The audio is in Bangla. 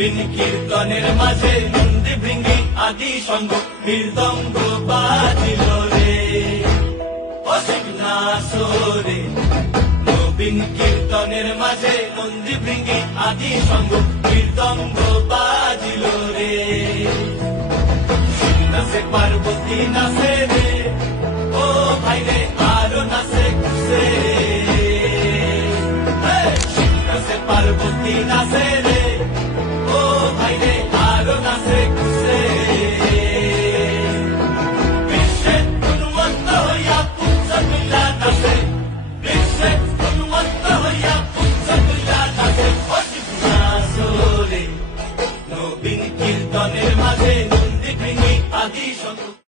নবীন কীর্তনের মাঝে নন্দী ভৃঙ্গি আদি সঙ্গ মৃদঙ্গ বাজিল রে অসীম নাসরে। নবীন কীর্তনের মাঝে নন্দী ভৃঙ্গি আদি সঙ্গ মৃদঙ্গ বাজিল রে। নাচে পার্বতী নাচে রে ও ভাই রে আরো নাচে খুশে নাচে পার্বতী